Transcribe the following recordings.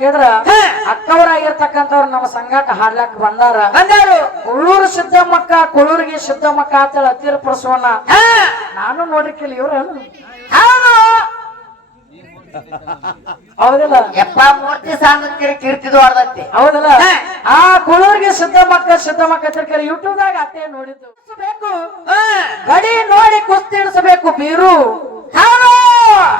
ಕೇಳಿದ್ರ ಅಕ್ಕವರಾಗಿರ್ತಕ್ಕಂಥವ್ರು ನಮ್ಮ ಸಂಗಾಟ ಹಾಡ್ಲಕ್ ಬಂದಾರು ಕುಳ್ಳೂರು ಸಿದ್ದಮ್ಮಕ್ಕ ಕುಳ್ಳೂರಿಗೆ ಸಿದ್ದಮ್ಮಕ್ಕ ಅಂತ ಹತ್ತಿರ ಪ್ರಸವನ ನಾನು ನೋಡಿರ್ಕಿಲ್ಲ ಇವ್ರ ಹೌದಲ್ಲ ಎಪ್ಪ ಮೂರ್ತಿ ಸಾಂಗತ್ಯರ ಕೀರ್ತಿದು ಆಡ್ದತ್ತೆ ಹೌದಲ್ಲ ಆ ಕುಳ್ಳೂರಿಗೆ ಸಿದ್ದಮ್ಮಕ್ಕ ತಿರ್ಕರಿ ಯೂಟ್ಯೂಬ್ ದಾಗ ಅತ್ತೆ ನೋಡಿದ್ದು ಬೇಕು ಗಡಿ ನೋಡಿ ಕುಸ್ತಿ ಇಡಿಸಬೇಕು ಬೀರು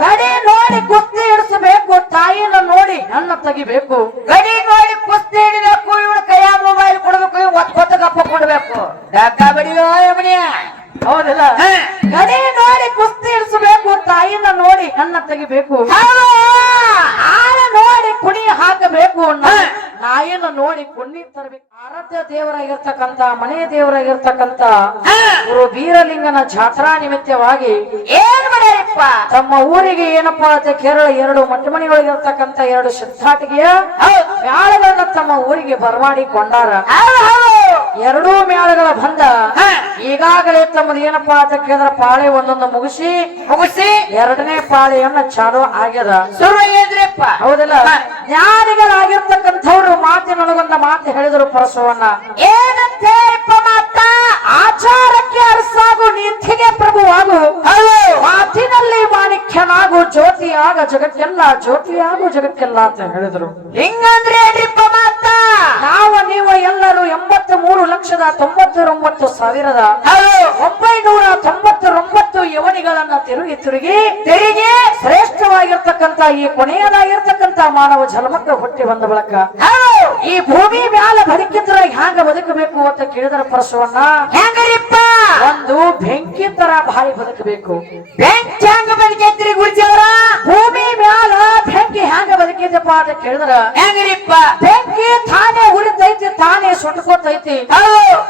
ಗಡಿ ನೋಡಿ ಕುಸ್ತಿ ಇಡಿಸಬೇಕು ತಾಯಿನ ನೋಡಿ ನನ್ನ ತೆಗಿಬೇಕು ಗಡಿ ನೋಡಿ ಕುಸ್ತಿ ಹಿಡಿಬೇಕು ಇವಳು ಕೈಯ ಮೊಬೈಲ್ ಕೊಡ್ಬೇಕು ಒತ್ತ ಗಪ್ಪ ಕೊಡ್ಬೇಕು ಡಕ್ಕ ಬಡಿಯೋ ಯಮನಿಯ ಹೌದಲ್ಲ ಗಡಿ ನೋಡಿ ಕುಸ್ತಿ ಇಡಿಸಬೇಕು ತಾಯಿನ ನೋಡಿ ನನ್ನ ತೆಗಿಬೇಕು ಆಳ ನೋಡಿ ಕುಣಿ ಹಾಕಬೇಕು ನಾಯಿನ ನೋಡಿ ಕುಣ್ಣಿ ತರಬೇಕು ಆರಾಧ್ಯ ದೇವರಾಗಿರ್ತಕ್ಕಂತ ಮನೆ ದೇವರಾಗಿರ್ತಕ್ಕಂತ ಗುರು ಬೀರಲಿಂಗನ ಜಾತ್ರಾ ನಿಮಿತ್ತವಾಗಿ ಏನ್ ಮಾಡ್ಯಾರಪ್ಪ ತಮ್ಮ ಊರಿಗೆ ಏನಪ್ಪಾ ಅಂತ ಕೇರಳ 2 ಮಟ್ಟಮಣಿಗಳಿರ್ತಕ್ಕಂತ 2 ಸಿದ್ಧಾಟಿಗೆಯ ಮ್ಯಾಳಗಳನ್ನ ತಮ್ಮ ಊರಿಗೆ ಬರಮಾಡಿಕೊಂಡಾರ 2 ಮ್ಯಾಳಗಳ ಬಂದ ಈಗಾಗಲೇ ತಮ್ಮದು ಏನಪ್ಪಾ ಅಂತ ಕೇಳಿದ್ರ ಪಾಳೆ ಒಂದೊಂದು ಮುಗಿಸಿ 2ನೇ ಪಾಳೆಯನ್ನ ಚಾಲು ಆಗ್ಯದ ಹೌದಲ್ಲ ಜ್ಞಾನಿಗಳಾಗಿರ್ತಕ್ಕಂಥವ್ರು ಮಾತಿನೊಳಗೊಂದ ಮಾತು ಹೇಳಿದರು ಪರಸವನ್ನ ಏನಂತೇಳಪ್ಪ ಮಾತ ಆಚಾರಕ್ಕೆ ಅರಸಾಗು ನೀತಿಗೆ ಪ್ರಭುವಾಗು ಮಾತಿನಲ್ಲಿ ಮಾಣಿಕ್ಯನಾಗು ಜ್ಯೋತಿಯಾಗ ಜಗಕ್ಕೆಲ್ಲ ಜ್ಯೋತಿಯಾಗು ಜಗಕ್ಕೆಲ್ಲ ಅಂತ ಹೇಳಿದ್ರು ಹಿಂಗಂದ್ರೆ ಏನ್ರಿಪ್ಪ ಮಾತ ನೀವು ಎಲ್ಲರೂ 83,99,999 ಯವನಿಗಳನ್ನ ತಿರುಗಿ ಶ್ರೇಷ್ಠವಾಗಿರ್ತಕ್ಕಂತ ಈ ಕೊನೆಯದಾಗಿರ್ತಕ್ಕಂತ ಮಾನವ ಜನ್ಮಕ್ಕೆ ಹುಟ್ಟಿ ಬಂದ ಬಳಕ ಈ ಭೂಮಿ ಮ್ಯಾಲ ಬದುಕಿದ್ರ ಹ್ಯಾಂಗ ಬದುಕಬೇಕು ಅಂತ ಕೇಳಿದ್ರ ಪರಸವನ್ನ ಹೆಂಗರಿಪ್ಪ ಒಂದು ಬೆಂಕಿ ತರ ಬಾಳಿ ಬದುಕಬೇಕು ಬೆಂಕಿ ಹ್ಯಾಂಗ ಬದುಕೈತ್ರಿ ಗುರುಜಿಯವರ ಭೂಮಿ ಮ್ಯಾಲ ಬೆಂಕಿ ಹ್ಯಾಂಗ ಬದುಕಿದಪ್ಪ ಅಂತ ಕೇಳಿದ್ರ ಹೆಂಗರಿಪ್ಪ ಬೆಂಕಿ ತಾನೇ ಉರಿತೈತಿ ತಾನೇ ಸುಟ್ಕೋತೈತಿ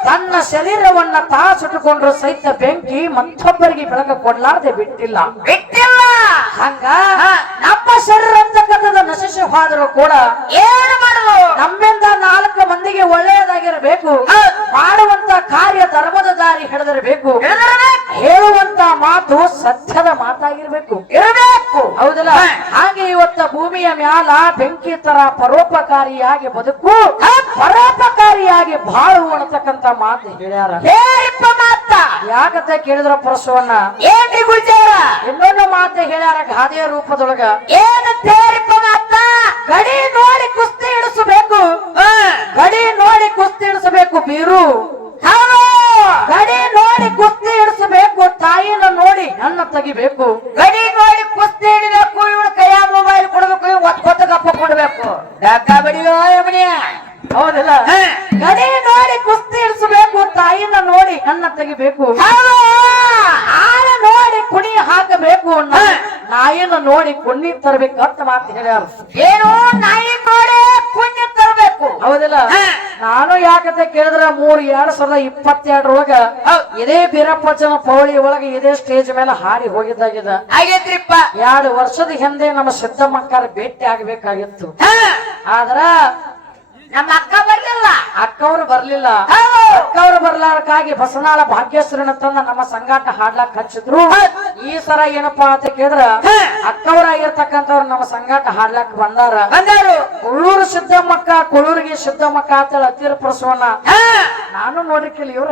ತನ್ನ ಶರೀರವನ್ನ ತಾ ಸುಟ್ಟುಕೊಂಡ್ರು ಸಹಿತ ಬೆಂಕಿ ಮತ್ತೊಬ್ಬರಿಗೆ ಬೆಳಕ ಕೊಡ್ಲಾರ್ದೆ ಬಿಟ್ಟಿಲ್ಲ ಹಂಗ ನಮ್ಮ ಶರೀರ ಅಂತಕ್ಕಂಥದ್ದು ನಶಿಸಿ ಹೋದರೂ ಕೂಡ ಏನು ಮಾಡುದು ನಮ್ಮಿಂದ 4 ಮಂದಿಗೆ ಒಳ್ಳೆಯದಾಗಿರಬೇಕು ಮಾಡುವಂತ ಕಾರ್ಯ ಧರ್ಮದ ದಾರಿ ಹಿಡಿದಿರಬೇಕು ಹೇಳುವಂತ ಮಾತು ಸತ್ಯದ ಮಾತಾಗಿರ್ಬೇಕು ಇರಬೇಕು ಹೌದಲ್ಲ ಹಾಗೆ ಇವತ್ತ ಭೂಮಿಯ ಮ್ಯಾಲ ಬೆಂಕಿ ತರ ಪರೋಪಕಾರಿಯಾಗಿ ಬದುಕು ಪರೋಪಕಾರಿಯಾಗಿ ಬಾಳು ಅನ್ನತಕ್ಕಂತ ಮಾತು ಹೇಳ್ಯಾರ ಮಾತ ಯಾಕಂತ ಕೇಳಿದ್ರ ಪರಸವನ್ನ ಏನ್ರಿ ಗುರುಜಿಯವರ ಇನ್ನೊಂದು ಮಾತು ಹೇಳ್ಯಾರ ಗಾದೆಯ ರೂಪದೊಳಗ ಏನಂತೇಳಪ್ಪ ಮಾತ ಗಡಿ ನೋಡಿ ಕುಸ್ತಿ ಇಡಿಸಬೇಕು ಗಡಿ ನೋಡಿ ಕುಸ್ತಿ ಇಡಿಸಬೇಕು ಬೀರು ಗಡಿ ನೋಡಿ ಕುಸ್ತಿ ಇಡಿಸಬೇಕು ತಾಯಿನ ನೋಡಿ ನನ್ನ ತೆಗಿಬೇಕು ಗಡಿ ನೋಡಿ ಕುಸ್ತಿ ಹಿಡಿಬೇಕು ಇವಳು ಕೈಯ ಮೊಬೈಲ್ ಕೊಡ್ಬೇಕು ಒತ್ತ ಗಪ್ಪ ಕೊಡ್ಬೇಕು ಡಕ್ಕ ಬಡಿಯೋ ಯಮನಿಯ ಹೌದಲ್ಲ ಗಡಿ ನೋಡಿ ಕುಸ್ತಿ ಇಡಿಸಬೇಕು ತಾಯಿನ ನೋಡಿ ನನ್ನ ತೆಗಿಬೇಕು ಆಳ ನೋಡಿ ಕುಣಿ ಹಾಕಬೇಕು ನಾಯಿನ ನೋಡಿ ಕುಣ್ಣಿ ತರಬೇಕು ಅಂತ ಮಾತು ಹೇಳ್ಯಾರ ಏನು ನಾಯಿ ನೋಡಿ ಕುಣ್ಣಿ ತರಬೇಕು ಹೌದಲ್ಲ ನಾನು ಯಾಕಂತ ಕೇಳಿದ್ರ 2022 ಇದೇ ಬೀರಪ್ಪಚನ ಪೌಳಿ ಒಳಗೆ ಇದೇ ಸ್ಟೇಜ್ ಮೇಲೆ ಹಾಡಿ ಹೋಗಿದ್ದಾಗಿದೆ ಆಗೇತ್ರಿಪ್ಪ 2 ವರ್ಷದ ಹಿಂದೆ ನಮ್ಮ ಸಿದ್ದಮ್ಮಕ್ಕರ ಭೇಟಿ ಆಗಬೇಕಾಗಿತ್ತು ಆದ್ರ ನಮ್ಮ ಅಕ್ಕ ಬರ್ಲಿಲ್ಲ ಅಕ್ಕವ್ರು ಬರ್ಲಿಲ್ಲ ಅಕ್ಕವ್ರು ಬರ್ಲಾರಕ್ಕಾಗಿ ಬಸನಾಳ ಭಾಗ್ಯಶ್ರೀನ ತಂದ ನಮ್ಮ ಸಂಗಾಟ ಹಾಡ್ಲಾಕ್ ಹಚ್ಚಿದ್ರು ಈ ಸರ ಏನಪ್ಪಾ ಅಂತ ಕೇಳಿದ್ರ ಅಕ್ಕವರಾಗಿರ್ತಕ್ಕಂಥವ್ರು ನಮ್ಮ ಸಂಗಾಟ ಹಾಡ್ಲಾಕ್ ಬಂದಾರು ಕುಳ್ಳೂರು ಸಿದ್ದಮ್ಮಕ್ಕ ಕುಳ್ಳೂರಿಗೆ ಸಿದ್ದಮ್ಮಕ್ಕ ಅಂತ ಹತ್ತಿರ ಪ್ರಸವನ ನಾನು ನೋಡಿರ್ಕಿಲ್ಲ ಇವ್ರ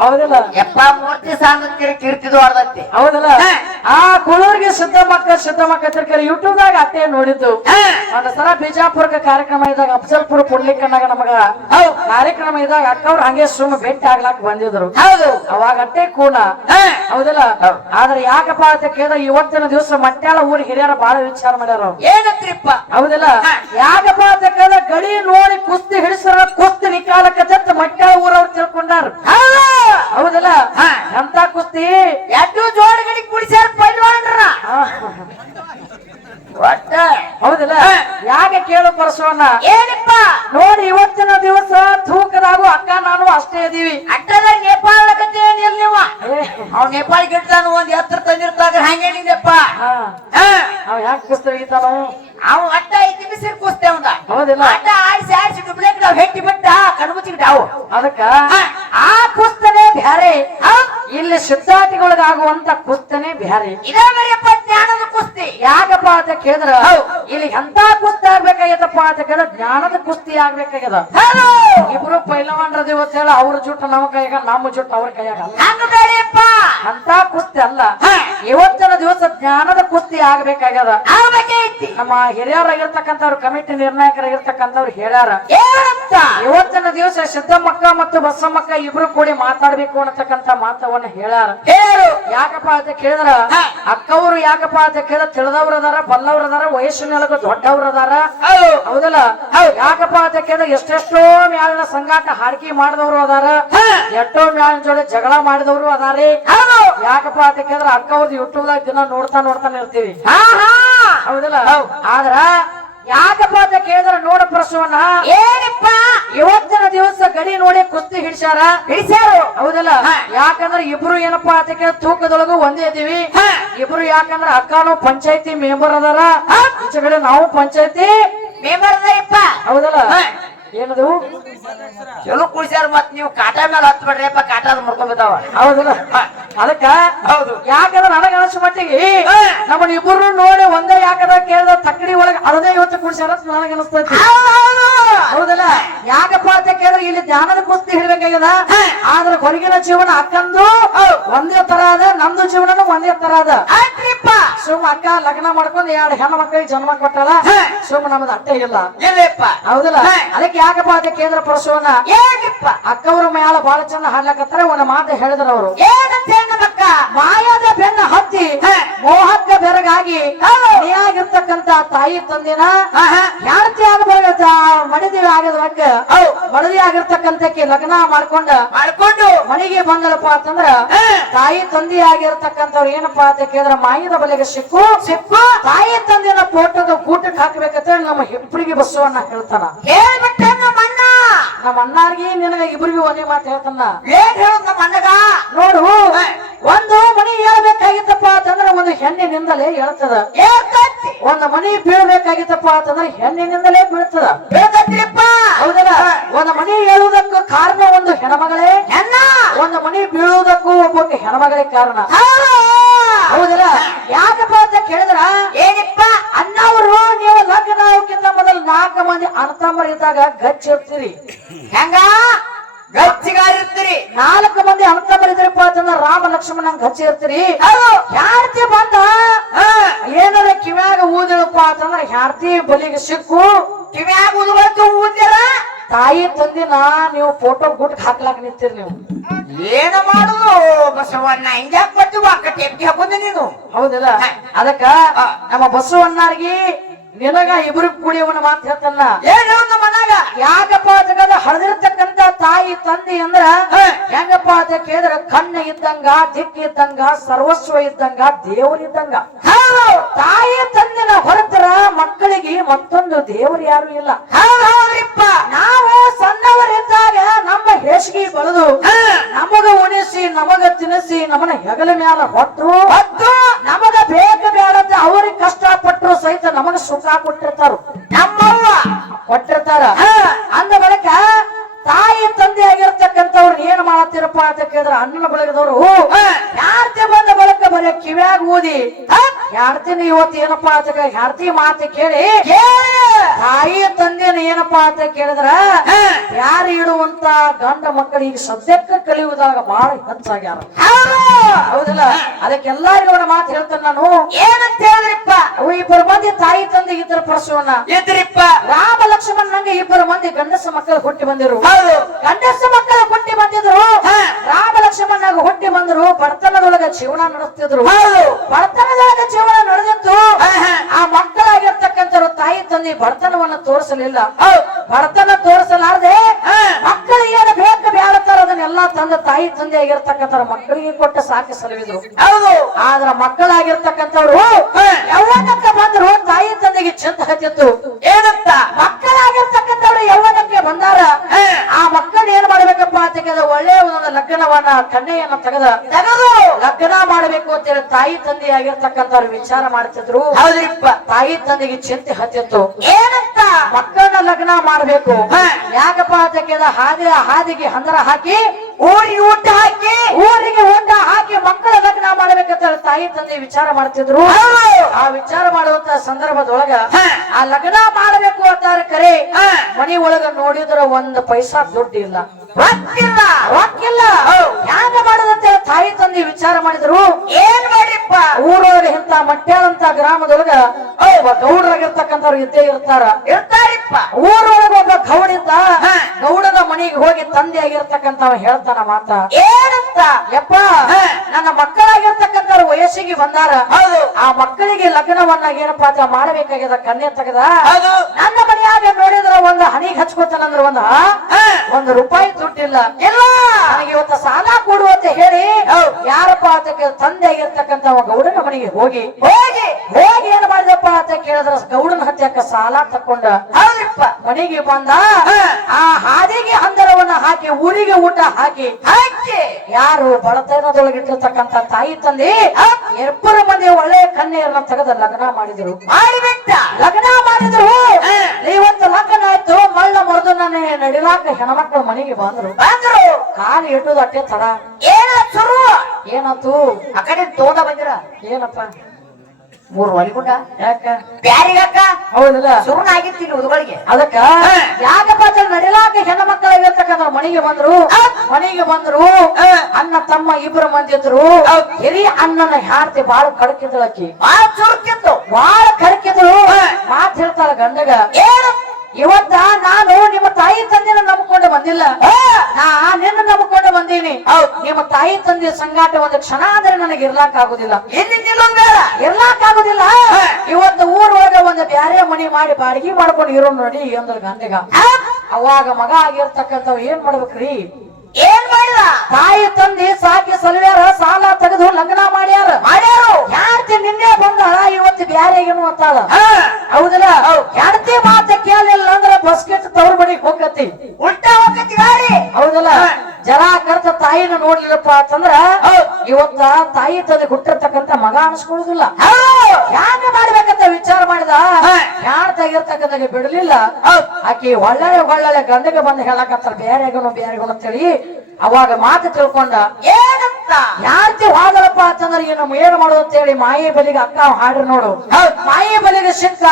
ಹೌದಲ್ಲ ಎಪ್ಪ ಮೂರ್ತಿ ಸಾಂಗತ್ಯರ ಕೀರ್ತಿದು ಆಡ್ದತ್ತೆ ಹೌದಲ್ಲ ಆ ಕುಳ್ಳೂರಿಗೆ ಸಿದ್ದಮ್ಮಕ್ಕ ತಿರ್ಕರಿ ಯೂಟ್ಯೂಬ್ ದಾಗ ಅತ್ತೆ ನೋಡಿದ್ದು ಒಂದ್ ಸಲ ಬಿಜಾಪುರಕ್ಕೆ ಕಾರ್ಯಕ್ರಮ ಇದ್ದಾಗ ಅಫಜಲ್ಪುರ ಪುಡ್ಲಿಕ್ಕನಾಗ ನಮಗ ಕಾರ್ಯಕ್ರಮ ಇದ್ದಾಗ ಅಕ್ಕವ್ರು ಹಂಗೆ ಸುಮ್ಮ ಭೇಟಿ ಆಗ್ಲಾಕ್ ಬಂದಿದ್ರು ಹೌದು ಅವಾಗ ಅಟ್ಟೆ ಕೂಣ ಹೌದಲ್ಲ ಆದ್ರೆ ಯಾಕಪ್ಪ ಅಂತ ಕೇಳಿದ್ರೆ ಇವತ್ತಿನ ದಿವಸ ಮಟ್ಯಾಳ ಊರಿಗೆ ಹಿರಿಯರ ಬಹಳ ವಿಚಾರ ಮಾಡ್ಯಾರ ಏನಂತ್ರಿಪ್ಪ ಹೌದಲ್ಲ ಯಾಕಪ್ಪ ಅಂತ ಕೇಳಿದ್ರೆ ಗಡಿ ನೋಡಿ ಕುಸ್ತಿ ಹಿಡಿಸರ ಕುಸ್ತಿ ನಿಕಾಲಕ್ಕೆ ಮಟ್ಯಾಳ ಊರವ್ರು ತಿಳ್ಕೊಂಡಾರ ಹೌದಲ್ಲ ಎಂತ ಕುಸ್ತಿ 2 ಜೋಡಿಗಡಿ ಕುಡಿಸ್ಯಾರ ಪೈಲ್ವಾನ್ರ ಹೌದಲ್ಲ ಯಾಕೆ ಕೇಳು ಪರಸವನ್ನ ಏನಪ್ಪ ನೋಡಿ ಇವತ್ತಿನ ದಿವಸ ತೂಕದಾಗೂ ಅಕ್ಕ ನಾನು ಅಷ್ಟೇ ಇದೀವಿ ಅಟ್ಟದಾಗ ನೇಪಾಳ ಕತೆ ಏನಿಲ್ಲ ನೀವ ಅವ್ ನೇಪಾಳ ಗಿಡ್ತಾನು ಒಂದ್ ಎತ್ತರ ತಂದಿರ್ತಾಗ ಹಂಗೇನಿದೆಪ್ಪ ಅವ್ ಯಾಕೆ ಕುಸ್ತಿ ಹೋಗಿತಾನು ಅವ್ ಅಟ್ಟ 5 ನಿಮಿಷ ಕುಸ್ತೇವಂದ ಹೌದಿಲ್ಲ ಅಟ್ಟ ಆಡಿಸಿ ಡುಬ್ಲೇಕ್ ನಾವ್ ಹೆಟ್ಟಿ ಬಿಟ್ಟ ಕಣ್ಮುಚ್ಚಿಬಿಟ್ಟ ಅವು ಅದಕ್ಕ ಆ ಕುಸ್ತನೆ ಬ್ಯಾರೆ ಇಲ್ಲಿ ಸಿದ್ಧಾರ್ಥಿಗಳಿಗಾಗುವಂತ ಕುಸ್ತನೇ ಬ್ಯಾರೆ. ಇದೇ ಬರೀಪ್ಪ ಜ್ಞಾನದ ಕುಸ್ತಿ. ಯಾಕಪ್ಪ ಅಂತ ಕೇಳಿದ್ರ ಇಲ್ಲಿ ಎಂತ ಕುಸ್ತಿ ಆಗ್ಬೇಕಾಗ್ಯದಪ್ಪ ಅಂತ ಕೇಳಿದ್ರೆ ಜ್ಞಾನದ ಕುಸ್ತಿ ಆಗ್ಬೇಕಾಗ್ಯದ. ಇಬ್ರು ಪೈಲವಾನ್ರದ ಇವತ್ತು ಹೇಳ ಅವ್ರ ಜುಟ್ಟು ನಮ್ಮ ಕೈಯಾಗ, ನಮ್ಮ ಜುಟ್ಟು ಅವ್ರ ಕೈಯಾಗ ಅಂತ ಕುಸ್ತಿ ಅಲ್ಲ. ಇವತ್ತಿನ ದಿವಸ ಜ್ಞಾನದ ಕುಸ್ತಿ ಆಗ್ಬೇಕಾಗ್ಯದ. ನಮ್ಮ ಹಿರಿಯರಾಗಿರ್ತಕ್ಕಂಥವ್ರು, ಕಮಿಟಿ ನಿರ್ಣಾಯಕರಾಗಿರ್ತಕ್ಕಂಥವ್ರು ಹೇಳ್ಯಾರ, ಇವತ್ತಿನ ದಿವಸ ಸಿದ್ದಮ್ಮಕ್ಕ ಮತ್ತು ಬಸಮ್ಮಕ್ಕ ಇಬ್ರು ಕೂಡಿ ಮಾತಾಡ್ಬೇಕು ಅನ್ನತಕ್ಕಂತ ಮಾತವನ್ನ ಹೇಳ್ಯಾರ. ಯಾಕಪ್ಪ ಅಂತ ಕೇಳಿದ್ರ ಅಕ್ಕವ್ರು ಯಾಕಪ್ಪ ಅಂತ ಕೇಳಿದ್ರ ತಿಳಿದವ್ರ ಅದಾರ, ಬಲ್ಲವ್ರ ಅದಾರ, ವಯಸ್ಸಿನೊಳಗ ದೊಡ್ಡವ್ರ ಅದಾರ. ಹೌದಲ್ಲ? ಯಾಕಪ್ಪ ಅಂತ ಕೇಳಿದ್ರೆ ಎಷ್ಟೆಷ್ಟೋ ಮ್ಯಾಲಿನ ಸಂಗಾಟ ಹಾಡಿಕೆ ಮಾಡಿದವರು ಅದಾರ, ಎಷ್ಟೋ ಮ್ಯಾಲಿನ ಜೋಡಿ ಜಗಳ ಮಾಡಿದವರು ಅದಾರೆ. ಯಾಕಪ್ಪ ಅಂತ ಕೇಳಿದ್ರ ಅಕ್ಕವ್ರದ್ದು ಯೂಟ್ಯೂಬ್ ದಾಗ ದಿನ ನೋಡ್ತಾನೆ ಇರ್ತೀವಿ. ಹೌದಲ್ಲ? ಆದ್ರ ಯಾಕಪ್ಪ ಅಂತ ಕೇಳಿದ್ರ ನೋಡ ಪ್ರಶ್ನವನ್ನ ಏನಪ್ಪ ಇವತ್ತಿನ ದಿವಸ ಗಡಿ ನೋಡಿ ಕುಸ್ತಿ ಹಿಡಿಸ್ಯಾರು. ಹೌದಲ್ಲ? ಯಾಕಂದ್ರೆ ಇಬ್ರು ಏನಪ್ಪಾ ಅಂತ ಕೇಳಿದ್ರೆ ತೂಕದೊಳಗು ಒಂದೇ ಇದೀವಿ. ಇಬ್ರು ಯಾಕಂದ್ರ ಅಕ್ಕನು ಪಂಚಾಯತಿ ಮೆಂಬರ್ ಅದಾರ, ಈಚೆ ಕಡೆ ನಾವು ಪಂಚಾಯತಿ ಮೆಂಬರ್ ಅದಾರಪ್ಪ. ಹೌದಲ್ಲ? ಏನದು ಚಲೋ ಕುಡಿಸ್ಯಾರ. ಮತ್ ನೀವು ಕಾಟ ಮೇಲೆ ಹತ್ ಬಿಡ್ರಿಪ್ಪ, ಕಾಟ ಮುರ್ಕೊಂಡ್ಬಿದ್ದಾವ. ಹೌದಲ್ಲ? ಅದಕ್ಕ ಹೌದು. ಯಾಕಂದ್ರೆ ನನಗ ಅನಿಸ ಮಟ್ಟಿಗೆ ನಮ್ಮನ್ನ ಇಬ್ಬರು ನೋಡಿ ಒಂದೇ ಯಾಕಂದ್ರೆ ಕೇಳಿದ ತಕ್ಕಡಿ ಒಳಗೆ ಅರದೇ ಇವತ್ತು ಕುಡಿಸ್ಯಾರ ನನಗೆ ಅನಿಸ್ತೈತಿ. ಹೌದಲ್ಲ? ಯಾಕಪ್ಪ ಅಂತ ಕೇಳಿದ್ರೆ ಇಲ್ಲಿ ಜ್ಞಾನದ ಕುಸ್ತಿ ಹಿಡ್ಬೇಕಾಗ್ಯದ. ಆದ್ರೆ ಹೊರಗಿನ ಜೀವನ ಅಕ್ಕಂದು ಒಂದೇ ತರ ಅದ, ನಮ್ದು ಜೀವನನು ಒಂದೇ ತರ ಅದ. ಸುಮ್ ಅಕ್ಕ ಲಗ್ನ ಮಾಡ್ಕೊಂಡು 2 ಹೆಣ್ಣು ಮಕ್ಕಳಿಗೆ ಜನ್ಮ ಕೊಟ್ಟಾಳ, ಸುಮ್ ನಮ್ದು ಅಟ್ಟೆ ಇಲ್ಲ. ಹೌದಲ್ಲ? ಅದಕ್ಕೆ ಯಾಕಪ್ಪ ಅಂತ ಕೇಂದ್ರ ಪ್ರಶ್ನವನ್ನ ಅಕ್ಕವ್ರ ಮ್ಯಾಲ ಬಹಳ ಚಂದ ಹಾಡ್ಲಕತ್ತಾರೆ. ಒಂದು ಮಾತು ಹೇಳಿದ್ರ ಅವರು, ಮಾಯದ ಬೆನ್ನ ಹತ್ತಿ ಮೋಹಕ್ಕ ಬೆರಗಾಗಿ ನೀಯಾಗಿರ್ತಕ್ಕಂತ ತಾಯಿ ತಂದಿನ ಹೆಂಡತಿ ಆಗಬಾರ್ದ ಮಡಿದಿ ಆಗದಕ್ಕ ಮಡದಿ ಆಗಿರ್ತಕ್ಕಂಥಕ್ಕೆ ಲಗ್ನ ಮಾಡ್ಕೊಂಡು ಮನೆಗೆ ಬಂದಳಪ್ಪ ಅಂತಂದ್ರ ತಾಯಿ ತಂದಿ ಆಗಿರ್ತಕ್ಕಂಥವ್ರು ಏನಪ್ಪಾ ಅಂತ ಕೇಳಿದ್ರ ಮಾಯದ ಬಲೆಗೆ ಸಿಕ್ಕು ತಾಯಿ ತಂದಿನ ಫೋಟೋದ ಗೂಟಕ್ಕೆ ಹಾಕ್ಬೇಕಂತ ನಮ್ಮ ಇಬ್ಬರಿಗೆ ಬಸವಣ್ಣ ಹೇಳ್ತಾನ. ನಮ್ಮ ಅಣ್ಣಾರ್ಗಿ ನಿನಗ ಇಬ್ಬರಿಗೂ ಒಂದೇ ಮಾತು ಹೇಳ್ತಾನ. ಏನ್ ಹೇಳುದು ನಮ್ಮ ಅಣ್ಣಗ? ನೋಡು, ಒಂದು ಮನಿ ಹೇಳ್ಬೇಕಾಗಿತ್ತಪ್ಪ ಅಂತಂದ್ರ ಒಂದು ಹೆಣ್ಣಿನಿಂದಲೇ ಹೇಳ್ತದ. ಒಂದು ಮನಿ ಬೀಳ್ಬೇಕಾಗಿತ್ತಪ್ಪ ಅಂತಂದ್ರೆ ಹೆಣ್ಣಿನಿಂದಲೇ ಬೀಳ್ತದ. ಹೌದಲ್ಲ? ಒಂದು ಮನಿ ಹೇಳುವುದಕ್ಕೂ ಕಾರಣ ಒಂದು ಹೆಣ್ಮಗಳೇ, ಒಂದು ಮನಿ ಬೀಳುವುದಕ್ಕೂ ಒಬ್ಬ ಹೆಣ್ಮಗಳೇ ಕಾರಣ. ಹೌದಲ್ಲ? ಯಾಕಪ್ಪ ಅಂತ ಕೇಳಿದ್ರ ಏನಪ್ಪ ಅಣ್ಣವರು ನೀವು ಲಗ್ನ ಆಗೋಕ್ಕಿಂತ ಮೊದಲು 4 ಮಂದಿ ಅಣ್ಣತಮ್ಮರು ಇದ್ದಾಗ ಗಚ್ಚಿರ್ತೀರಿ. ಹೆಂಗ ಗಚ್ಚಿಗಾರಿರ್ತೀರಿ? 4 ಮಂದಿ ಅಣ್ಣತಮ್ಮರು ಇದ್ರಪ್ಪ ಅಂತಂದ್ರ ರಾಮ ಲಕ್ಷ್ಮಣ ಗಚ್ಚಿ ಇರ್ತೀರಿ. ಹೆಂಡತಿ ಬಂದ ಏನಾರ ಕಿವ್ಯಾಗ ಊದಿಳಪ್ಪ ಅಂತಂದ್ರ ಹೆಂಡತಿ ಬಲಿಗೆ ಸಿಕ್ಕು ಕಿವ್ಯಾಗ ಊದ್ಬೇಕು ಊದ್ಯಾರ ತಾಯಿ ತಂದಿನ ನೀವು ಫೋಟೋ ಗುಟ್ ಹಾಕ್ಲಾಕ ನಿಂತೀರಿ. ನೀವು ಏನ ಮಾಡುದು ಬಸವಣ್ಣ? ಹಿಂಗ್ಯಾಕ್ ಬರ್ತೀವಿ ಅಕ್ಕ ಹಾಕೊಂಡೆ ನೀನು? ಹೌದಲ್ಲ? ಅದಕ್ಕ ನಮ್ಮ ಬಸವಣ್ಣಾರ್ಗಿ ನಿನಗ ಇಬ್ರು ಕೂಡಿ ಒಂದು ಮಾತು ಹೇಳ್ತಾನ. ಏನ್ ಹೇಳ ನಮ್ಮ ಮನಾಗ? ಯಾಕಪ್ಪ ಜಗದ ಹಳದಿರ್ತಕ್ಕಂತ ತಾಯಿ ತಂದೆ ಅಂದ್ರ ಹೆಂಗಪ್ಪ ಅಂತ ಕೇಳಿದ್ರ ಕಣ್ಣ ಇದ್ದಂಗ, ದಿಕ್ಕ ಇದ್ದಂಗ, ಸರ್ವಸ್ವ ಇದ್ದಂಗ, ದೇವರಿದ್ದಂಗ. ತಾಯಿ ತಂದಿನ ಹೊರತರ ಮಕ್ಕಳಿಗೆ ಮತ್ತೊಂದು ದೇವರು ಯಾರು ಇಲ್ಲ. ನಾವು ಸಣ್ಣವರಿದ್ದಾಗ ನಮ್ಮ ಹೇಸಿಗೆ ಬೆಳೆದು ನಮಗ ಉಣಿಸಿ ನಮಗ ತಿನ್ನಿಸಿ ನಮ್ಮನ್ನ ಹೆಗಲ ಮ್ಯಾಲ ಹೊತ್ತು ನಮಗ ಬೇಕ ಬೇಡದ ಅವ್ರಿಗೆ ಕಷ್ಟಪಟ್ಟರು ಸಹಿತ ನಮಗ ಸುಖ ಕೊಟ್ಟಿರ್ತಾರ, ನಮ್ಮವ್ವ ಕೊಟ್ಟಿರ್ತಾರ. ಅಂದ ಬಳಿಕ ತಾಯಿ ತಂದೆ ಆಗಿರ್ತಕ್ಕಂಥವ್ರು ಏನ್ ಮಾಡತ್ತೀರಪ್ಪ ಅಂತ ಕೇಳಿದ್ರ ಅಣ್ಣನ ಬಳಗದವರು ಯಾರ್ತಿ ಬಂದ ಬಳಿಕ ಬರೀ ಕಿವ್ಯಾಗ ಊದಿ ಯಾರ್ತಿನ ಇವತ್ತು ಏನಪ್ಪಾ ಅಂತ ಯಾರ್ತಿ ಮಾತು ಕೇಳಿ ತಾಯಿ ತಂದೆನ ಏನಪ್ಪಾ ಅಂತ ಕೇಳಿದ್ರ ಯಾರು ಇಡುವಂತ ಗಂಡ ಮಕ್ಕಳಿಗೆ ಸದ್ಯಕ್ಕೆ ಕಲಿಯುವುದಾಗ ಬಹಳ ಹೆಚ್ಚಾಗ್ಯಾರ. ಹೌದಲ್ಲ? ಅದಕ್ಕೆಲ್ಲಾರಿಗೂ ಅವರ ಮಾತು ಹೇಳ್ತಾನೆ ನಾನು. ಏನಂತ ಹೇಳಿದ್ರಿಪ್ಪ? ಅವು 2 ಮಂದಿ ತಾಯಿ ತಂದೆ ಇದ್ರ ಪ್ರಸವನ್ನ ಇದ್ರಿಪ್ಪ. ರಾಮ ಲಕ್ಷ್ಮಣ ನಂಗೆ 2 ಮಂದಿ ಗಂಡಸ ಮಕ್ಕಳು ಹುಟ್ಟಿ ಬಂದಿರು. ಹೌದು, ಗಂಡಸ ಮಕ್ಕಳು ಹುಟ್ಟಿ ಬಂದಿದ್ರು. ರಾಮ ಲಕ್ಷ್ಮಣನಾಗ ಹುಟ್ಟಿ ಬಂದ್ರು. ಬಡತನದೊಳಗ ಜೀವನ ನಡೆಸ್ತಿದ್ರು. ಬಡತನದೊಳಗ ಜೀವನ ನಡೆದಿತ್ತು. ಆ ಮಕ್ಕಳಾಗಿರ್ತಕ್ಕಂಥವ್ರು ತಾಯಿ ತಂದೆ ಬಡತನವನ್ನ ತೋರಿಸಲಿಲ್ಲ. ಬಡತನ ತೋರಿಸಲಾರದೆ ಮಕ್ಕಳು ಏನು ಬೇಕು ಬೇಡತಾರ ಅದನ್ನೆಲ್ಲಾ ತಂದ ತಾಯಿ ತಂದೆ ಆಗಿರ್ತಕ್ಕಂಥವ್ರ ಮಕ್ಕಳಿಗೆ ಕೊಟ್ಟು ಸಾಕಿ ಸಲುವಿದ್ರು. ಹೌದು, ಆದ್ರ ಮಕ್ಕಳಾಗಿರ್ತಕ್ಕಂಥವ್ರು ಯೌವನಕ್ಕೆ ಬಂದ್ರು. ತಾಯಿ ತಂದೆಗೆ ಚಿಂತ ಹತ್ತಿತ್ತು. ಏನಂತ? ಮಕ್ಕಳಾಗಿರ್ತಕ್ಕಂಥವ್ರು ಯೌವನಕ್ಕೆ ಬಂದಾರ. ಆ ಮಕ್ಕಳು ಏನ್ ಮಾಡ್ಬೇಕಪ್ಪ ಅಂತ ಕೇಳಿದ್ರೆ ಒಳ್ಳೆಯ ಒಂದು ಲಗ್ನವನ್ನ ಕನ್ಯೆಯನ್ನ ತೆಗೆದು ಲಗ್ನ ಮಾಡ್ಬೇಕು ಅಂತೇಳಿ ತಾಯಿ ತಂದೆ ಆಗಿರ್ತಕ್ಕಂಥವ್ರು ವಿಚಾರ ಮಾಡ್ತಿದ್ರು. ಹೌದ್ರಿಪ್ಪ. ತಾಯಿ ತಂದೆಗೆ ಚಿಂತೆ ಹತ್ತಿತ್ತು. ಏನಂತ? ಮಕ್ಕಳನ್ನ ಲಗ್ನ ಮಾಡ್ಬೇಕು. ಯಾಕಪ್ಪ ಅಂತ ಕೇಳಿದ ಹಾದಿಗೆ ಹಂದರ ಹಾಕಿ ಊರಿಗೆ ಊಟ ಹಾಕಿ ಮಕ್ಕಳ ಲಗ್ನ ಮಾಡ್ಬೇಕಂತ ತಾಯಿ ತಂದೆ ವಿಚಾರ ಮಾಡ್ತಿದ್ರು. ಆ ವಿಚಾರ ಮಾಡುವಂತ ಸಂದರ್ಭದೊಳಗ ಆ ಲಗ್ನ ಮಾಡಬೇಕು ಅಂತಾರೆ ಕರೆ ಮನಿ ಒಳಗ ನೋಡಿದ್ರ ಒಂದ್ ಪೈಸಾ ದುಡ್ಡು ಇಲ್ಲ, ರೊಕ್ಕಿಲ್ಲ. ಹ್ಯಾಂಗ ಮಾಡೋದಂತ ತಾಯಿ ತಂದೆ ವಿಚಾರ ಮಾಡಿದ್ರು. ಏನ್ ಮಾಡಿಪ್ಪ, ಊರೊಳಗೆ ಇಂತ ಮಟ್ಯಾಳ ಅಂತ ಗ್ರಾಮದೊಳಗ ಗೌಡರಾಗಿರ್ತಕ್ಕಂಥವ್ರು ಇದ್ದೇ ಇರ್ತಾರಿಪ್ಪ. ಊರೊಳಗ ಒಬ್ಬ ಗೌಡಿದ್ದ. ಗೌಡನ ಮನೆಗೆ ಹೋಗಿ ತಂದೆ ಆಗಿರ್ತಕ್ಕಂಥವ ಹೇಳ್ತಾನ ಮಾತ, ಏನಂತ, ಯಪ್ಪ ನನ್ನ ಮಕ್ಕಳಾಗಿರ್ತಕ್ಕಂಥವ್ರು ವಯಸ್ಸಿಗೆ ಬಂದಾರ, ಆ ಮಕ್ಕಳಿಗೆ ಲಗ್ನವನ್ನ ಏನಪ್ಪಾ ಅಂತ ಮಾಡಬೇಕಾಗ್ಯದ, ಕನ್ಯೆ ತೆಗೆದ. ನನ್ನ ಮನೆಯಾಗ ನೋಡಿದ್ರ ಒಂದು ಹನಿಗೆ ಹಚ್ಕೋತಾನಂದ್ರ ಒಂದು ರೂಪಾಯಿ ದುಡ್ಡಿಲ್ಲ, ನನಗೆ ಇವತ್ತು ಸಾಲ ಕೊಡು ಅಂತ ಹೇಳಿ ಯಾರಪ್ಪ ಅದಕ್ಕೆ ತಂದೆ ಆಗಿರ್ತಕ್ಕಂಥ ಗೌಡನ ಮನೆಗೆ ಹೋಗಿ ಏನ್ ಮಾಡಿದಪ್ಪ ಅಂತ ಕೇಳಿದ್ರ ಗೌಡನ ಹತ್ಯಕ್ಕ ಸಾಲ ತಕೊಂಡ ಮನೆಗೆ ಬಂದ. ಆ ಹಾದಿಗೆ ಹಂದರವನ್ನ ಹಾಕಿ ಊರಿಗೆ ಊಟ ಹಾಕಿ ಯಾರು ಬಡತನದೊಳಗಿಟ್ಟಿರ್ತಕ್ಕಂಥ ತಾಯಿ ತಂದೆ ಇಬ್ಬರು ಮಂದಿ ಒಳ್ಳೆಯ ಕನ್ಯೆಯರನ್ನ ತೆಗೆದ ಲಗ್ನ ಮಾಡಿದ್ರು. ಲಗ್ನ ಮಾಡಿದ್ರು. ಇವತ್ತು ಲಗ್ನ ಆಯ್ತು, ಮಳ್ಳ ಮರದು ನನ್ನ ನಡಿಲಾಕ ಹೆಣ್ಮಕ್ಳು ಮನೆಗೆ ಬಂದ್ರು. ಕಾಲು ಇಟ್ಟುದು ಅಟ್ಟೆ ತಡ. ಏನಾಯ್ತು ಆ ಕಡೆ ತೋದ ಬಂದಿರ ಏನಪ್ಪ 3 ಒಲಿಗುಂಡ ಯಾಕ ಬ್ಯಾರಿಗಕ್ಕ ಹೌದಲ್ಲ ಸುರುಣ ಆಗಿತ್ತಿಲ್ಲ ಉದುಗಳಿಗೆ. ಅದಕ್ಕ ಯಾಕಪ್ಪ ನಡಿಲಾಕ ಹೆಣ್ಣು ಮಕ್ಕಳಿರ್ತಕ್ಕಂಥ ಮನೆಗೆ ಬಂದ್ರು. ಅಣ್ಣ ತಮ್ಮ ಇಬ್ರು ಮಂದಿ ಇದ್ರು. ಹಿರಿಯ ಅಣ್ಣನ ಹಾಡ್ತಿ ಬಾಳ ಕಡಕಿದ್ಳಕ್ಕಿ, ಬಾಳ ಕಡಕಿದ್ರು. ಮಾತ್ ಹೇಳ್ತಾಳ ಗಂಡಗ, ಇವತ್ತ ನಾನು ನಿಮ್ಮ ತಾಯಿ ತಂದೆನ ನಂಬಿಕೊಂಡು ಬಂದಿಲ್ಲ, ನಾ ನಿನ್ನ ನಂಬಿಕೊಂಡು ಬಂದೀನಿ. ನಿಮ್ಮ ತಾಯಿ ತಂದೆ ಸಂಗಾಟ ಒಂದು ಕ್ಷಣ ಆದ್ರೆ ನನಗೆ ಇರ್ಲಾಕ್ ಆಗುದಿಲ್ಲ, ಇರ್ಲಾಕ್ ಆಗುದಿಲ್ಲ. ಇವತ್ತು ಊರೊಳಗ ಒಂದು ಬ್ಯಾರೆ ಮನಿ ಮಾಡಿ ಬಾಡಿಗೆ ಮಾಡ್ಕೊಂಡು ಇರೋ ನೋಡಿ ಅಂದ್ರ ಗಂಡಗ. ಅವಾಗ ಮಗ ಆಗಿರ್ತಕ್ಕಂಥವ್ ಏನ್ ಮಾಡ್ಬೇಕ್ರಿ, ಏನ್ ಮಾಡಿದ, ತಾಯಿ ತಂದೆ ಸಾಕಿ ಸಲವ್ಯಾರ, ಸಾಲ ತೆಗೆದು ಲಗ್ನ ಮಾಡ್ಯಾರ. ಯಾರ್ತಿ ನಿನ್ನೆ ಬಂದಾಳ, ಇವತ್ತು ಬ್ಯಾರೆಗೇನು ಅಂತಾಳ. ಹೌದಲ್ಲ, ಹೆಂಡತಿ ಮಾತ ಕೇಳಿಲ್ಲ ಅಂದ್ರ ಬಸ್ಕೆಟ್ ತವ್ರ ಮನಿಗ್ ಹೋಗತಿ, ಉಲ್ಟಾ ಹೋಗತಿ ಗಾಡಿ. ಹೌದಲ್ಲ, ಜನ ಕರ್ತ ತಾಯಿನ ನೋಡ್ಲಿಲ್ಲಪ್ಪ ಅಂತಂದ್ರ ಇವತ್ತ ತಾಯಿ ತಂದೆ ಹುಟ್ಟಿರ್ತಕ್ಕಂಥ ಮಗ ಅನ್ಸ್ಕೊಳ್ಳುದಿಲ್ಲ. ಹ್ಯಾಂಗ ಮಾಡ್ಬೇಕಂತ ವಿಚಾರ ಮಾಡಿದ. ಯಾರ್ತಾಗಿರ್ತಕ್ಕಂಥ ಬಿಡ್ಲಿಲ್ಲ. ಆಕಿ ಒಳ್ಳೆ ಗಂಡಗೆ ಬಂದು ಹೇಳಕತ್ತಾರ ಬ್ಯಾರೆಗನು ಅಂತೇಳಿ. ಅವಾಗ ಮಾತು ತಿಳ್ಕೊಂಡ, ಏನಂತ ಯಾರ್ತಿ ಹೋದರಪ್ಪ ಅಂತಂದ್ರ ಏನು ಮಾಡೋದು ಅಂತ ಹೇಳಿ ಮಾಯಿ ಬಲಿಗೆ ಅಕ್ಕ ಹಾಡ್ರಿ ನೋಡು. ಮಾಯಿ ಬಲಿಗೆ ಸಿಕ್ಕ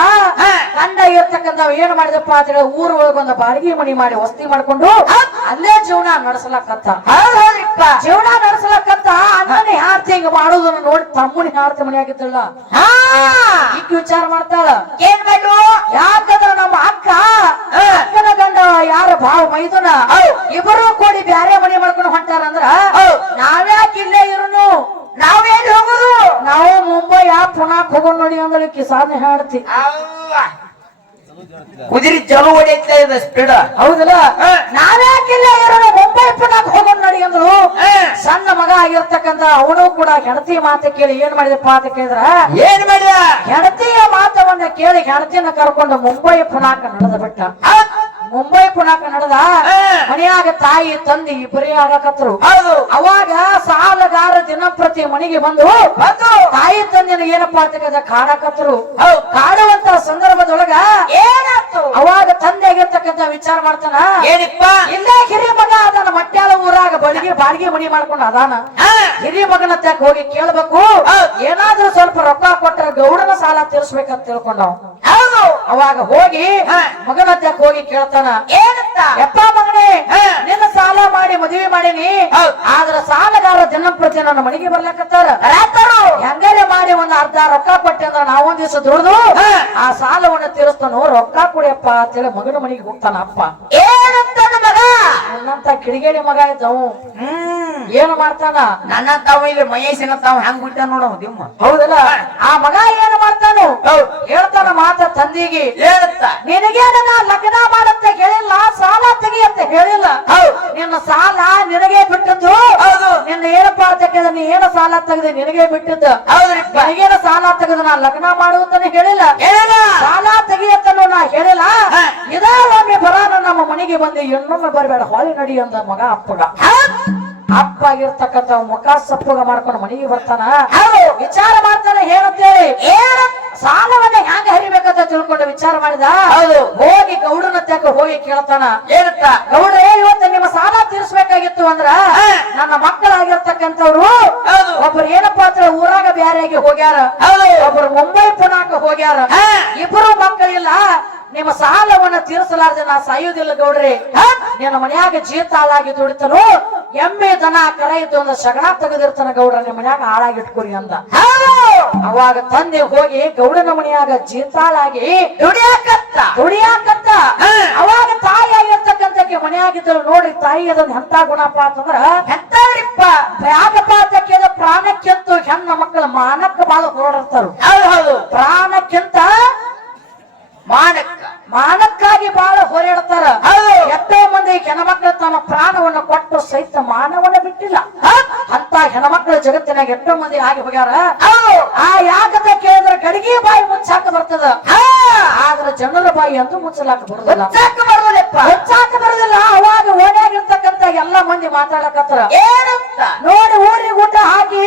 ಗಂಡ ಇರ್ತಕ್ಕಂಥವ್ ಏನ್ ಮಾಡಿದಪ್ಪ ಅಂತ ಹೇಳಿ ಊರ್ ಒಳಗೊಂದು ಬಾಡಿಗೆ ಮನಿ ಮಾಡಿ ವಸ್ತಿ ಮಾಡ್ಕೊಂಡು ಅಲ್ಲೇ ಜೀವನ ನಡೆಸಲಾಕತ್ತ. ಜೀವನ ನಡೆಸಲಾಕತ್ತ. ಅಣ್ಣನೇ ಯಾರ್ತಿ ಹಿಂಗ ಮಾಡೋದನ್ನ ನೋಡಿ ತಮ್ಮನಿ ಯಾರ್ತಿ ಮನಿ ಆಗಿದ್ದಲ್ಲ ಈಗ ವಿಚಾರ ಮಾಡ್ತಾಳ. ಏನ್ ಮಾಡು, ಯಾಕಂದ್ರ ನಮ್ಮ ಅಕ್ಕನ ಗಂಡ ಯಾರ ಭಾವ ಮೈದುನ ಇಬ್ಬರು ಕೂಡಿ ಬ್ಯಾರೆ ಮನಿ ಮಾಡ್ಕೊಂಡು ಹೊಂಟಾರ ಅಂದ್ರ ನಾವ್ಯಾಕೆ ಇಲ್ಲೇ ಇರುನು, ನಾವೇನ್ ಹೋಗುದು, ನಾವು ಮುಂಬೈ ಪುನಾಕ್ ಹೋಗೋಣ ನೋಡಿ ಅಂದ್ರೆ ಕಿಸಾನೆ ಹಾಡ್ತಿ. ಕುದುರೆ ಚಲು ಹೊಡೆಯುತ್ತಾ ಇದೆ ಸ್ಪೀಡ್. ಹೌದಲ್ಲ, ನಾವ್ಯಾಕಿಲ್ಲ ಇರೋಣ ಮುಂಬೈ ಪುನಾಕ್ ಹೋಗೋಣ ನೋಡಿ ಅಂದ್ರು. ಸಣ್ಣ ಮಗ ಆಗಿರ್ತಕ್ಕಂಥ ಅವನು ಕೂಡ ಹೆಂಡತಿ ಮಾತು ಕೇಳಿ ಏನ್ ಮಾಡಿದಪ್ಪ ಅಂತ ಕೇಳಿದ್ರ, ಏನ್ ಮಾಡಿದ, ಹೆಂಡತಿಯ ಮಾತವನ್ನ ಕೇಳಿ ಹೆಂಡತಿಯನ್ನ ಕರ್ಕೊಂಡು ಮುಂಬೈ ಪುನಾಕ ನಡೆದ ಬಿಟ್ಟ. ಮುಂಬೈ ಪುನಾಕ ನಡೆದ. ಮನೆಯಾಗ ತಾಯಿ ತಂದೆ ಇಬ್ಬರೇ ಆಗಕತ್ರು. ಅವಾಗ ಸಾಲಗಾರ ದಿನಪ್ರತಿ ಮನೆಗೆ ಬಂದು ತಾಯಿ ತಂದೆನ ಏನಪ್ಪ ಅಂತ ಕಾಡಕತ್ರು. ಕಾಡುವಂತ ಸಂದರ್ಭದೊಳಗ ಏನಾಯ್ತು, ಅವಾಗ ತಂದೆ ಆಗಿರ್ತಕ್ಕಂಥ ವಿಚಾರ ಮಾಡ್ತಾನ, ಏನಿಪ್ಪ ಇಲ್ಲೇ ಹಿರಿಯ ಮಗ ಅದಾನ ಮಟ್ಯಾಳ ಊರಾಗ ಬಾಡಿಗೆ ಮನಿ ಮಾಡ್ಕೊಂಡು ಅದಾನ. ಹಿರಿಯ ಮಗನ ತಕ್ಕ ಹೋಗಿ ಕೇಳ್ಬೇಕು, ಏನಾದ್ರೂ ಸ್ವಲ್ಪ ರೊಕ್ಕ ಕೊಟ್ರ ಗೌಡನ ಸಾಲ ತೀರ್ಸ್ಬೇಕಂತ ತಿಳ್ಕೊಂಡವ್. ಅವಾಗ ಹೋಗಿ ಮಗನ ತಕ್ಕ ಹೋಗಿ ಕೇಳ್ತಾನ, ಏನಂತ, ಯಪ್ಪ ಮಗನೇ ನಿನ್ನ ಸಾಲ ಮಾಡಿ ಮದುವೆ ಮಾಡೀನಿ, ಆದ್ರ ಸಾಲಗಾರ ದಿನಂಪ್ರತಿ ನನ್ನ ಮನೆಗೆ ಬರ್ಲಕತ್ತಾರ. ಹೆಂಗಾರೆ ಮಾಡಿ ಒಂದ್ ಅರ್ಧ ರೊಕ್ಕ ಕೊಟ್ಟೆ ಅಂದ್ರ ನಾವೊಂದ್ ದಿವಸ ದುಡಿದು ಆ ಸಾಲವನ್ನ ತೀರಿಸ್ತಾನು, ರೊಕ್ಕ ಕೊಡಿಯಪ್ಪ ಅಂತೇಳಿ ಮಗನ ಮನೆಗೆ ಹೋಗ್ತಾನ. ಅಪ್ಪ ಏನಂತ ಮಗ, ನನ್ನಂತ ಕಿಡಿಗೇಡಿ ಮಗ ಇದ್ದವು ಏನು ಮಾಡ್ತಾನ, ನನ್ನ ತಾವ ಇಲ್ಲಿ ಮಹೇಶನ ತಾವ ಹೆಂಗ್ ಬಿಟ್ಟ ನೋಡ ದಿಮ್ಮ. ಹೌದಲ್ಲ, ಆ ಮಗ ಏನು ಮಾಡ್ತಾನು ಹೇಳ್ತಾನ ಮಾತ ತಂದಿಗೆ, ಏನಂತ, ನಿನಗೇನ ಲಗ್ನ ಮಾಡಂತ ಹೇಳಿಲ್ಲ, ಸಾಲ ತೆಗಿಯಂತ ಹೇಳಿಲ್ಲ, ನಿನ್ನ ಸಾಲ ನಿನಗೆ ಬಿಟ್ಟದ್ದು. ನಿನ್ನ ಏನಪ್ಪಾ ಅಂತ ಕೇಳಿದ್ರೆ ನೀ ಏನ ಸಾಲ ತೆಗೆದು ನಿನಗೆ ಬಿಟ್ಟಿದ್ದು. ನನಗೇನ ಸಾಲ ತೆಗೆದು ನಾ ಲಗ್ನ ಮಾಡುವಂತಾನೆ ಹೇಳಿಲ್ಲ, ಸಾಲ ತೆಗಿಯಂತನೂ ನಾ ಹೇಳಿಲ್ಲ. ಇದೇ ಒಮ್ಮೆ ಬರಾನ ನಮ್ಮ ಮನೆಗೆ ಬಂದು ಇನ್ನೊಮ್ಮೆ ಬರಬೇಡ ಹೊಳಿ ನಡಿ ಅಂದ ಮಗ ಅಪ್ಪಗ. ಅಪ್ಪ ಆಗಿರ್ತಕ್ಕಂಥ ಮುಖ ಸಪ್ಪಗ ಮಾಡ್ಕೊಂಡು ಮನೆಗೆ ಬರ್ತಾನ. ವಿಚಾರ ಮಾಡ್ತಾನೆ ಏನಂತೇಳಿ, ಸಾಲವನ್ನ ಹ್ಯಾಂಗ ಹರಿಬೇಕಂತ ತಿಳ್ಕೊಂಡು ವಿಚಾರ ಮಾಡಿದ. ಹೋಗಿ ಗೌಡನ ತಕ್ಕ ಹೋಗಿ ಕೇಳ್ತಾನ, ಏನಂತ, ಗೌಡ್ರೆ ಇವತ್ತು ನಿಮ್ಮ ಸಾಲ ತೀರ್ಸ್ಬೇಕಾಗಿತ್ತು ಅಂದ್ರ ನನ್ನ ಮಕ್ಕಳಾಗಿರ್ತಕ್ಕಂಥವ್ರು ಹೌದು. ಒಬ್ರು ಏನಪ್ಪಾ ಅಂತ ಊರಾಗ ಬ್ಯಾರೆಯಾಗಿ ಹೋಗ್ಯಾರ, ಹೌದು. ಒಬ್ರು ಮುಂಬೈ ಪುನಾಕ ಹೋಗ್ಯಾರ. ಇಬ್ಬರು ಮಕ್ಕಳಿಲ್ಲ. ನಿಮ್ಮ ಸಾಲವನ್ನ ತೀರಿಸಲಾರ್ದೆ ನಾ ಸಾಯುವುದಿಲ್ಲ ಗೌಡ್ರಿ. ನಿನ್ನ ಮನ್ಯಾಗ ಜೀತಾಳಾಗಿ ದುಡಿತನು, ಎಮ್ಮೆ ದನ ಕರ ಇದ್ದು ಒಂದು ಸಗಣ ತೆಗೆದಿರ್ತಾನ ಗೌಡ್ರ, ನಿಮ್ಮ ಮನ್ಯಾಗ ಹಾಳಾಗಿಟ್ಕೊರಿ ಅಂದ. ಅವಾಗ ತಂದೆ ಹೋಗಿ ಗೌಡನ ಮನೆಯಾಗ ಜೀತಾಳಾಗಿ ದುಡಿಯಾಕತ್ತ. ಅವಾಗ ತಾಯಿ ಆಗಿರ್ತಕ್ಕಂಥಕ್ಕೆ ಮನೆಯಾಗಿದ್ದಳು. ನೋಡ್ರಿ ತಾಯಿ ಅದೊಂದು ಎಂತ ಗುಣಪ್ಪ ಅಂತಂದ್ರ ಎಂತವ್ರಿಪ್ಪ ಯಾಕಪ್ಪ ಅಂತ ಕೇಳಿದ ಪ್ರಾಣಕ್ಕಿಂತ ಹೆಣ್ಣ ಮಕ್ಕಳ ಮಾನಕ್ಕ ಬಾಳ ಹೋರಾಡ್ತಾರ. ಹೌದು. ಪ್ರಾಣಕ್ಕಿಂತ ಮಾನಕ್ಕಾಗಿ ಬಾಳ ಹೋರಾಡ್ತಾರ. ಎಷ್ಟೋ ಮಂದಿ ಹೆಣ್ಮಕ್ಳು ತಮ್ಮ ಪ್ರಾಣವನ್ನು ಕೊಟ್ಟು ಸಹಿತ ಮಾನವನ್ನ ಬಿಟ್ಟಿಲ್ಲ. ಅಂತ ಹೆಣ್ಮಕ್ಳ ಜಗತ್ತಿನಾಗ ಎಷ್ಟೋ ಮಂದಿ ಆಗಿ ಹೋಗ್ಯಾರ. ಆ ಯಾಕಂತ ಕೇಳಿದ್ರೆ ಗಡಿಗೆ ಬಾಯಿ ಮುಚ್ಚಾಕ ಬರ್ತದ, ಆದ್ರೆ ಜನರ ಬಾಯಿ ಅಂತೂ ಮುಚ್ಚಲಾಕ ಬರುದಿಲ್ಲ, ಮುಚ್ಚಾಕ ಬರುದಿಲ್ಲ. ಅವಾಗ ಓಣ್ಯಾಗಿರ್ತಕ್ಕಂತ ಎಲ್ಲಾ ಮಂದಿ ಮಾತಾಡಕತ್ತಾರ. ಏನಂತ ನೋಡಿ ಊರಿಗೆ ಊಟ ಹಾಕಿ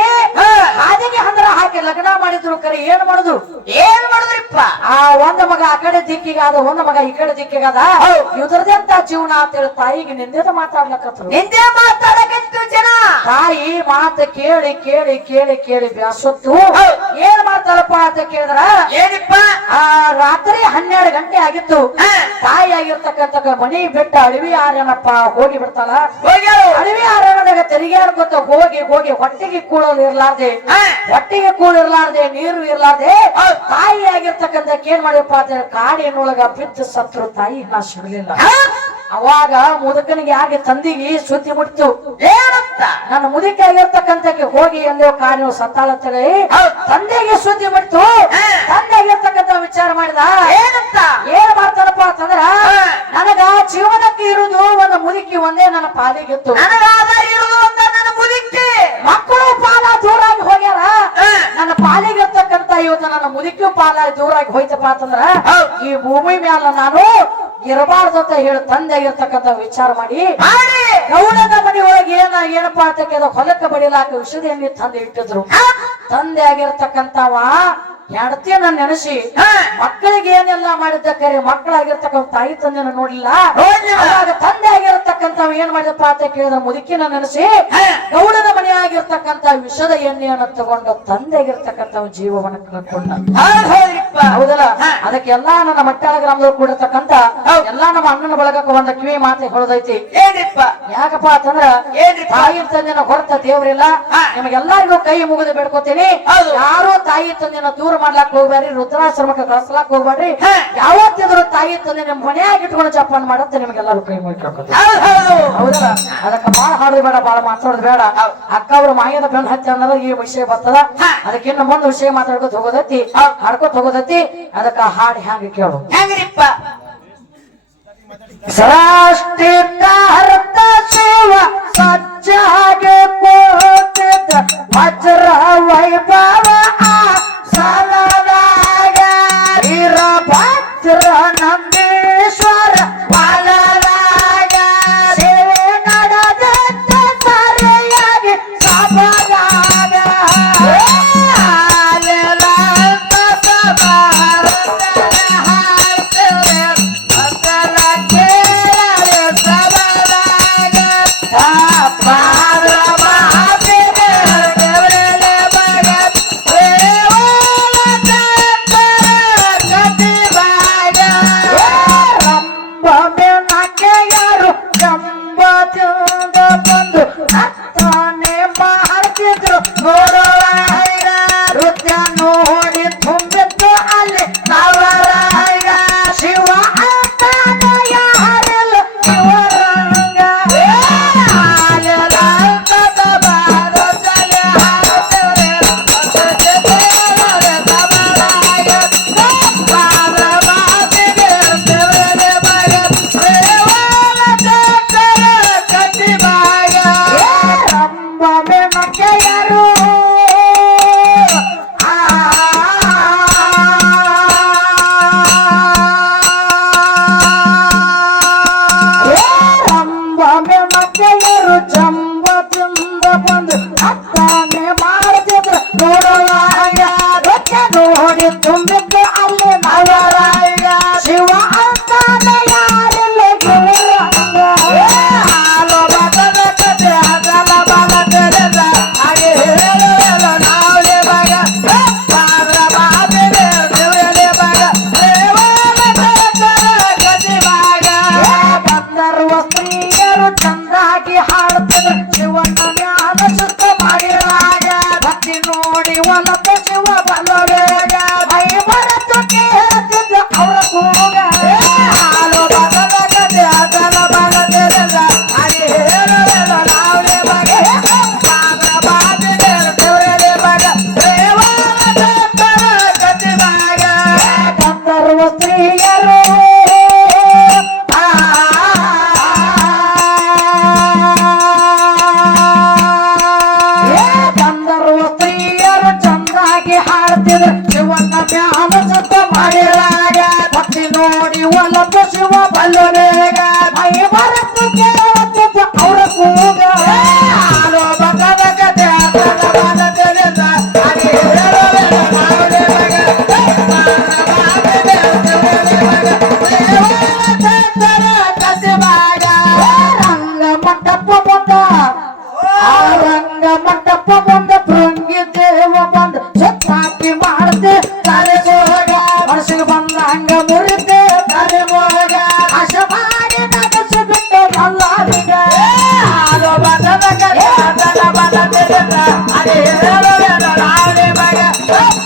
ಹಾದಿಗೆ ಹಂದ್ರ ಹಾಕಿ ಲಗ್ನ ಮಾಡಿದ್ರು. ಕರೆ ಏನ್ ಮಾಡುದು ಆ ಒಂದ್ ಮಗ ಆ ಕಡೆ ದಿಕ್ಕಿಗಾದ, ಒಂದ್ ಮಗ ಈ ಕಡೆ ದಿಕ್ಕಿಗಾದ. ಇದ್ರದೆಂತ ಜೀವನ ಅಂತೇಳಿ ತಾಯಿಗೆ ನಿಂದೆ ಮಾತಾಡ್ಲಕತ್ರು. ನಿಂದೆ ಮಾತಾಡಕತ್ತು ಜನ. ತಾಯಿ ಮಾತು ಕೇಳಿ ಕೇಳಿ ಕೇಳಿ ಕೇಳಿ ಬ್ಯಾಸೊತ್ತು ಏನ್ ಮಾಡ್ತಾರಪ್ಪ ಅಂತ ಕೇಳಿದ್ರ, ಏನಿಪ್ಪ ಆ ರಾತ್ರಿ 12 ಗಂಟೆ ಆಗಿತ್ತು. ತಾಯಿ ಆಗಿರ್ತಕ್ಕಂಥ ಮನಿ ಬಿಟ್ಟ ಅಡವಿ ಆರ್ಯನಪ್ಪ ಹೋಗಿ ಬಿಡ್ತಾಳ. ಅಡವಿ ಆರ್ಯನಾಗ ತೆರಿಗೆಡ್ಕೊತ ಹೋಗಿ ಹೋಗಿ ಹೊಟ್ಟಿಗೆ ಕೂಳೋದು ಇರ್ಲಾರ್ದೆ, ಹೊಟ್ಟಿಗೆ ಕೂಳಿರ್ಲಾರ್ದೆ, ನೀರು ಇರ್ಲಾರ್ದೆ ತಾಯಿ ಆಗಿರ್ತಕ್ಕಂಥ ಏನ್ ಮಾಡಿಯಪ್ಪ ಅಂತ ಕಾಡಿನೊಳಗ ಬಿದ್ದು ಸತ್ರು. ತಾಯಿ ನಾ ಸಿಗಲಿಲ್ಲ. ಅವಾಗ ಮುದುಕನಿಗೆ ಆಗಿ ತಂದಿಗೆ ಸುದ್ದಿ ಮುಟ್ತು. ಏನಂತ ನನ್ನ ಮುದುಕಿ ಆಗಿರ್ತಕ್ಕಂಥಕ್ಕೆ ಹೋಗಿ ಎಲ್ಲೋ ಕಾಡಿನ ಸತ್ತಾಳತ್ತೇಳಿ ತಂದೆಗೆ ಸುದ್ದಿ ಮುಟ್ತು. ತಂದೆ ಆಗಿರ್ತಕ್ಕಂಥ ವಿಚಾರ ಮಾಡಿದ. ಏನಂತ ಏನ್ ಮಾಡ್ತಾನಪ್ಪ ಅಂತಂದ್ರ, ನನಗ ಜೀವನಕ್ಕೆ ಇರುವುದು ಒಂದು ಮುದುಕಿ ಒಂದೇ ನನ್ನ ಪಾಲಿಗಿತ್ತು. ನನಗಾದ ಇರುವುದು ಅಂತ ನನ್ನ ಮುದುಕಿ. ಮಕ್ಕಳು ಪಾಲ ದೂರಾಗಿ ಹೋಗ್ಯಾರ. ನನ್ನ ಪಾಲಿಗಿರ್ತಕ್ಕಂಥ ಇವತ್ತು ನನ್ನ ಮುದುಕಿ ಪಾಲ ದೂರಾಗಿ ಹೋಯ್ತಪ್ಪ ಅಂತಂದ್ರ ಈ ಭೂಮಿ ಮ್ಯಾಲ ನಾನು ಇರಬಾರ್ದು ಅಂತ ಹೇಳಿ ತಂದೆ ಆಗಿರ್ತಕ್ಕಂಥ ವಿಚಾರ ಮಾಡಿ ಗೌಡನ ಮನೆ ಒಳಗೆ ಏನಪ್ಪಾ ಅಂತ ಕೇಳಿದ ಹೊಲಕ್ಕೆ ಬಡಿಲಾಕ ವಿಷದ ಎಣ್ಣೆ ತಂದೆ ಇಟ್ಟಿದ್ರು. ತಂದೆ ಆಗಿರ್ತಕ್ಕಂಥವ ಹೆಂಡತಿಯನ್ನ ನೆನೆಸಿ ಮಕ್ಕಳಿಗೆ ಏನೆಲ್ಲ ಮಾಡಿದ್ದ ಕರೆ ಮಕ್ಕಳಾಗಿರ್ತಕ್ಕಂಥ ತಾಯಿ ತಂದೆನ ನೋಡ್ಲಿಲ್ಲ. ಅವಾಗ ತಂದೆ ಆಗಿರತಕ್ಕಂಥವ್ ಏನ್ ಮಾಡಿದಪ್ಪ ಅಂತ ಕೇಳಿದ ಮುದುಕಿನ ನೆನೆಸಿ ಗೌಡನ ಮನೆ ಆಗಿರ್ತಕ್ಕಂಥ ವಿಷದ ಎಣ್ಣೆಯನ್ನು ತಗೊಂಡು ತಂದೆ ಆಗಿರ್ತಕ್ಕಂಥ ಜೀವವನ್ನು ಕಳ್ಕೊಂಡ. ಹೌದಲ್ಲ? ಅದಕ್ಕೆಲ್ಲಾ ನನ್ನ ಮಟ್ಟಾಳ ಗ್ರಾಮದಲ್ಲಿ ಕೂಡಿರ್ತಕ್ಕಂಥ ಎಲ್ಲಾ ನಮ್ಮ ಅಣ್ಣನ ಬಳಗಕ್ಕೆ ಒಂದ ಕಿವಿ ಮಾತೆ ಹೇಳೋದೈತಿ. ಏನಿಪ್ಪ ಯಾಕಪ್ಪ ಅಂತಂದ್ರ ತಾಯಿ ತಂದೆನ ಹೊರತ ದೇವ್ರಿಲ್ಲ. ನಿಮಗೆಲ್ಲರಿಗೂ ಕೈ ಮುಗಿದು ಬೇಡ್ಕೋತೀನಿ. ಯಾರು ತಾಯಿ ತಂದೆನ ದೂರ ಮಾಡ್ಲಾಕ್ ಹೋಗ್ಬೇಡ್ರಿ, ವೃದ್ಧಾಶ್ರಮಕ್ಕೆ ಕಳ್ಸಲಾಕ್ ಹೋಗ್ಬೇಡ್ರಿ. ಯಾವತ್ತಿದ್ರು ತಾಯಿ ತಂದೆ ನಿಮ್ ಮನೆಯಾಗ ಇಟ್ಕೊಂಡು ಜಪಾನ್ ಮಾಡತ್ತೆ ನಿಮ್ಗೆಲ್ಲರೂ ಕೈ ಮುಗಿಕೋತೀನಿ. ಹೌದಲ್ಲ? ಅದಕ್ಕೆ ಬಾಳ ಹಾಡೋದು ಬೇಡ, ಬಾಳ ಮಾತಾಡೋದು ಬೇಡ. ಅಕ್ಕ ಅವ್ರ ಮಾಯದ ಬೆನ್ನ ಹತ್ತಿ ಅನ್ನೋದು ಈ ವಿಷಯ ಬರ್ತದ. ಅದಕ್ಕಿನ್ನ ಮುಂದೆ ವಿಷಯ ಮಾತಾಡ್ಕೊತ ಹೋಗೋದೈತಿ, ಹಾಡ್ಕೊತ ಹೋಗೋದೈತಿ. ಅದಕ್ಕ ಹಾಡಿ ಹ್ಯಾಂಗ ಕೇಳು. ಹೆಂಗ್ರಿಪ್ಪ ಸೃಷ್ಟಿಕರ್ತ ಶಿವ ಸಜ್ಜಾಗೆ ಕೋಟಿದ ವಜ್ರ ವೈಭವ ಸಲದಾಗ ವೀರಭದ್ರ ನಂದೀಶ್ವರ ವಲದಾಗ ಸೇವೆ ನಡೆದಂತ ಸರಿಯಾಗಿ ಸಭದಾಗ ಸ್ತ್ರೀಯರು ಗಂಧರ್ವ ಸ್ತ್ರೀಯರು ಚಂದಾಗಿ ಹಾಡ್ತಿದ್ರು ಶಿವನ ಮ್ಯಾಲ ಸತ್ತ ಮಾಡಿರಾಗ ಭಕ್ತಿ ನೋಡಿ ಒಲಪು ಶಿವ ಬಲ್ಲು ಬೇಗ ಮೈ ಬರತ್ತು ಕೇಳುತ್ತಿದ್ದ ಅವರ ಕೂಗ ಆಲೋ ಬಗದ ಕತೆ ರಂಗ ಮಂಟಪ ಬಂದ ಆ ರಂಗ ಮಂಟಪ ಬಂದ ಭೃಂಗಿ ದೇವ ಬಂದ ಸತ್ತಾಕಿ ಮಾಡ್ದೆ ತಲೆ ಸೋಗ ಮನಸ್ಸಿಗೆ ಬಂದ ಹಂಗ ಮುರಿದೆ ತಲೆ ಮೋಗ ಆಶ ಮಾಡಿ ನಗಸು ಬಿಟ್ಟು ಮಲ್ಲಾರಿಗ ಆಲೋ ಬಂದದ ಕತೆ ಅದನ ಬಲದಿಲ್ಲ ಅದೇ ಹೇಳುವೆನ ನಾಳೆ ಮಗ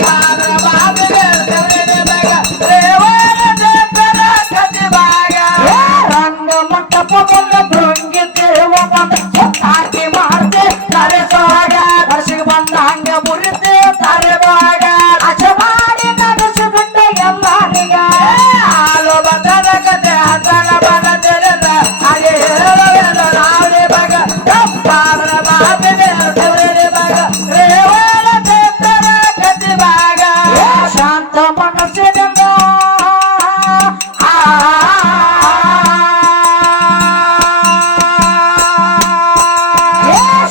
ಪಾದ್ರ ಬಾಬಿಗೆ ದೇವರೇ ಮಗ ದೇವರ ದೇವರ ಕತೆ ಮಗ ರಂಗ ಮಂಟಪ ಬಂದ ಭೃಂಗಿ ದೇವ ಬಂದ ಸತ್ತಾಕಿ ಮಾಡ್ದೆ ತಲೆ ಸೋಗ ಮನಸ್ಸಿಗೆ ಬಂದ ಹಂಗ ಮುರಿದೆ ತಲೆ ಮೋಗ ಆಶ ಮಾಡಿ ನಗಸು ಬಿಟ್ಟು ಎಲ್ಲರಿಗ ಆಲೋ ಬಂದದ ಕತೆ ಅದನ ಬಲದಿಲ್ಲ ಅದೇ ಹೇಳುವೆನ ನಾಳೆ ಮಗ ಪಾದ್ರ ಬಾಬಿಗೆ ದೇವರೇ ಮಗ ದೇವರ ದೇವರ ಕತೆ ಮಗ ಶಾಂತ ಮನಸ್ಸಿನಿಂದ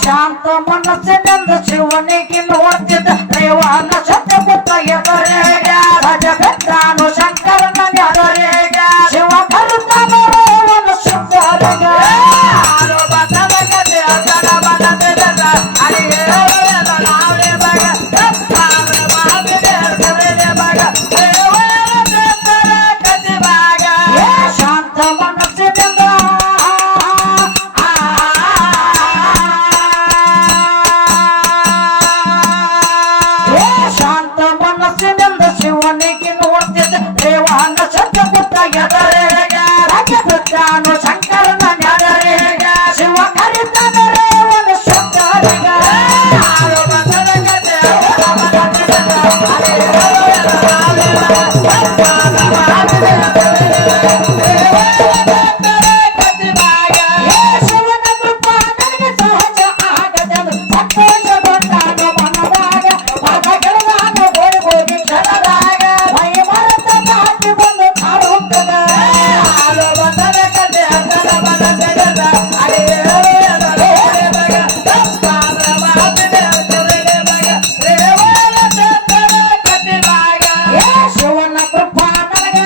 ಶಾಂತ ಮನಸ್ಸಿನಿಂದ ಶಿವನಿಗೆ ನೋಡ್ತಿದ್ದ ದೇವಾನ ಸತ್ಯಪುತ್ರ ಎದುರೇಗ ಭಜಬೆತ್ತಾನು ಶಂಕರನ ಎದುರೇಗ ಶಿವ ಕರುತ್ತಾನು ರೇವನ ಸುಂದರಗ ಆಲೋ ಬಸವ ಕತೆ ಅದನ ಬಲದಿಲ್ಲ ಅಡಿ ಹೇಳುವೆನ ನಾಳೆ ಮಗ ಪಾದ್ರ ಬಾಬಿಗೆ ದೇವರೇ ಮಗ ದೇವರ ದೇವರ ಕತೆ ಮಗ ಶಾಂತ ಮನಸ್ಸಿನಿಂದ ಶಾಂತ ಮನಸ್ಸಿನಿಂದ ಶಿವನಿಗೆ ನೋಡ್ತಿದ್ದ ದೇವಾನ ಸತ್ಯಪುತ್ರ ಎದರೇಗ ರಾಜಪುತ್ರನು ಶಂಕರನ ಎದರೇಗ ಶಿವ ಕರಿತಾನ ರೇವನ ಸುಂದರಗ ಆಲೋ ಬಸವ ಕತೆ ಅದನ ಬಲದಿಲ್ಲ ಅಡಿ ಹೇಳುವೆನ ನಾಳೆ ಮಗ ಪಾದ್ರ ಬಾಬಿಗೆ ದೇವರ ದೇವರ ಕತೆ ಮಗ ಶಿವನ ಕೃಪಾ ನನಗೆ ಸಹಜ ಆಗದೆಂದು ಸಂತೋಷಗೊಂಡಾನು ಮನದಾಗ ಪದಗಳಾಗ ಓಡಿ ಹೋಗಿ ಕ್ಷಣದಾಗ ಮೈ ಮರೆತ ದಾಟಿ ಬಂದು ಕಾಡುತ್ತದ ಆಲೋ ಬಂದದ ಕತೆ ಅದನ ಬಲದಿಲ್ಲ ಅಡಿ ಹೇಳುವೆನ ನಾಳೆ ಮಗ ಪಾದ್ರ ಬಾಬಿಗೆ ದೇವರೇ ಮಗ ದೇವರ ದೇವರ ಕತೆ ಮಗ ಶಿವನ ಕೃಪಾ ನನಗ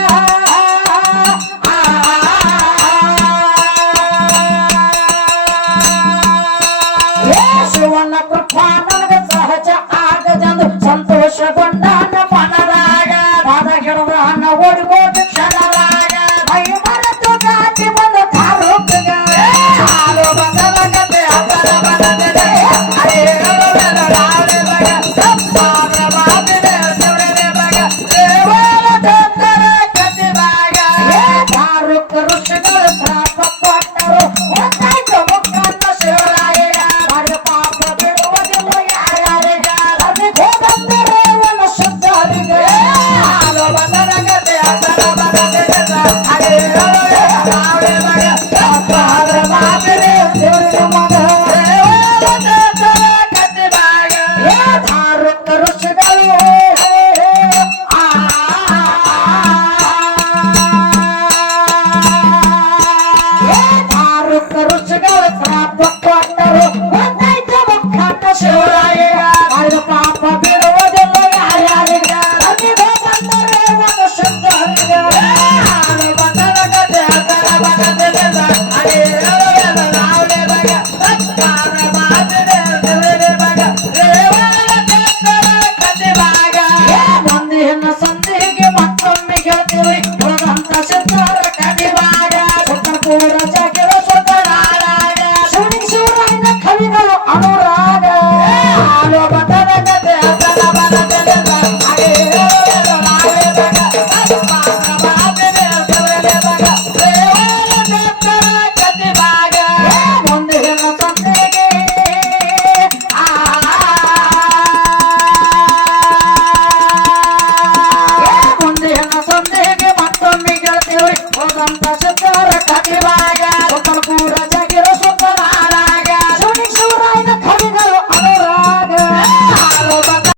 ಶಿವನ ಕೃಪಾ ನನಗ ಸಹಜ ಆಗದೆಂದು ಸಂತೋಷಗೊಂಡಾನ ಮನದಾಗ ಪಾದ ಗಿಡದ ಓಡಿ ಹೋದ ಕ್ಷಣ